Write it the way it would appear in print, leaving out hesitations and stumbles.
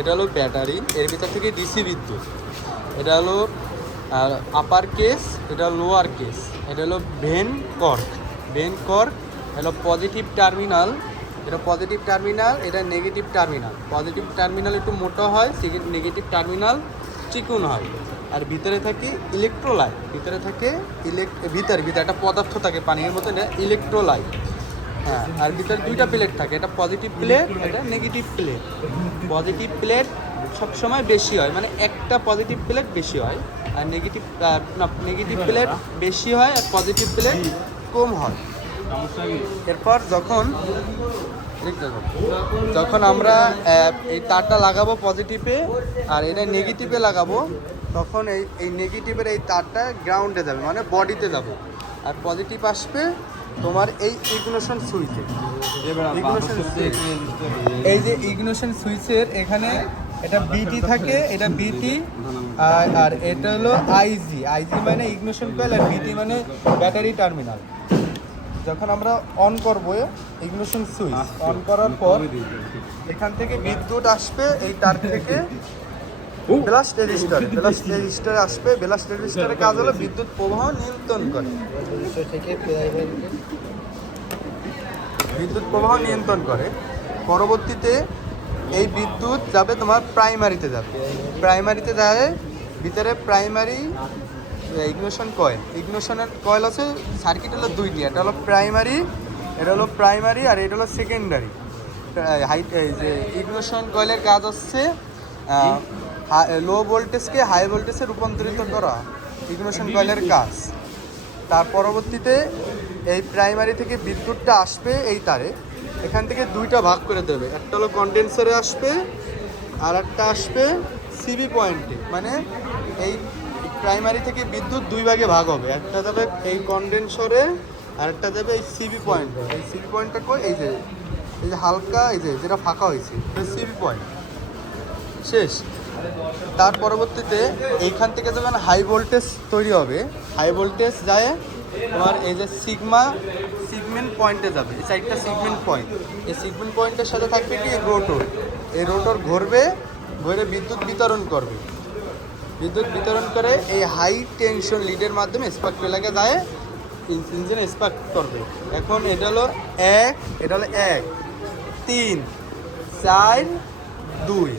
এটা হলো ব্যাটারি, এর ভিতর থেকে ডিসি বিদ্যুৎ। এটা হলো আপার কেস, এটা লোয়ার কেস। এটা হলো ভেন কর্ক, হলো পজিটিভ টার্মিনাল। এটা পজিটিভ টার্মিনাল, এটা নেগেটিভ টার্মিনাল। পজিটিভ টার্মিনাল একটু মোটা হয়, নেগেটিভ টার্মিনাল চিকুন হয়। আর ভিতরে থাকে ইলেকট্রোলাইট, ভিতরে একটা পদার্থ থাকে পানির মতো, এটা ইলেকট্রোলাইট। হ্যাঁ, আর ভিতরে দুইটা প্লেট থাকে, এটা পজিটিভ প্লেট, এটা নেগেটিভ প্লেট। পজিটিভ প্লেট সবসময় বেশি হয়, মানে একটা পজিটিভ প্লেট বেশি হয়, আর নেগেটিভ প্লেট বেশি হয়, আর পজিটিভ প্লেট কম হয়। এরপর যখন আমরা এই তারটা লাগাবো পজিটিভে আর এটা নেগেটিভে লাগাবো, তখন এই নেগেটিভের এই তারটা গ্রাউন্ডে যাবে, মানে বডিতে যাবে। আর পজিটিভ আসবে তোমার এই ইগনিশন সুইচে। এই যে ইগনিশন সুইচের এখানে এটা বিটি থাকে, এটা বিটি। আর এটা হলো আইজি মানে ইগনিশন কয়েল, আর বিটি মানে ব্যাটারি টার্মিনাল। যখন আমরা অন করব ইগনিশন সুইচ, অন করার পর এখান থেকে বিদ্যুৎ আসবে এই তার থেকে ব্লাস্ট রেজিস্টারে আসবে। ব্লাস্ট রেজিস্টারের কাজ হলো বিদ্যুৎ প্রবাহ নিয়ন্ত্রণ করে। পরবর্তীতে এই বিদ্যুৎ যাবে তোমার প্রাইমারিতে যায়। ভিতরে প্রাইমারি ইগনিশনের কয়েল আছে, সার্কিট হলো দুইটি। এটা হলো প্রাইমারি, আর এটা হলো সেকেন্ডারি। এই যে ইগনিশন কয়েলের কাজ হচ্ছে লো ভোল্টেজকে হাই ভোল্টেজে রূপান্তরিত করা, ইগনিশন কয়েলের কাজ। তার পরবর্তীতে এই প্রাইমারি থেকে বিদ্যুৎটা আসবে এই তারে, এখান থেকে দুইটা ভাগ করে দেবে। একটা হলো কন্ডেন্সারে আসবে, আর একটা আসবে সিবি পয়েন্টে। মানে এই প্রাইমারি থেকে বিদ্যুৎ দুই ভাগে ভাগ হবে, একটা যাবে এই কন্ডেন্সারে, আর একটা যাবে এই সিবি পয়েন্টে। এই সিবি পয়েন্টটা কই, এই যে হালকা এই যে যেটা ফাঁকা হয়েছে, সিবি পয়েন্ট শেষ। তার পরবর্তীতে এইখান থেকে যখন হাই ভোল্টেজ তৈরি হবে, হাই ভোল্টেজ যায় তোমার এই যে সিগমেন্ট পয়েন্টে যাবে। এই সাইডটা সিগমেন্ট পয়েন্ট। এই সিগমেন্ট পয়েন্টের সাথে থাকবে কি রোটর। এই রোটর ঘুরে বিদ্যুৎ বিতরণ করে এই হাই টেনশন লিডের মাধ্যমে স্পার্ক প্লাগে যায়, ইঞ্জিনে স্পার্ক করবে। এখন এটা হলো 1, 3, 4, 2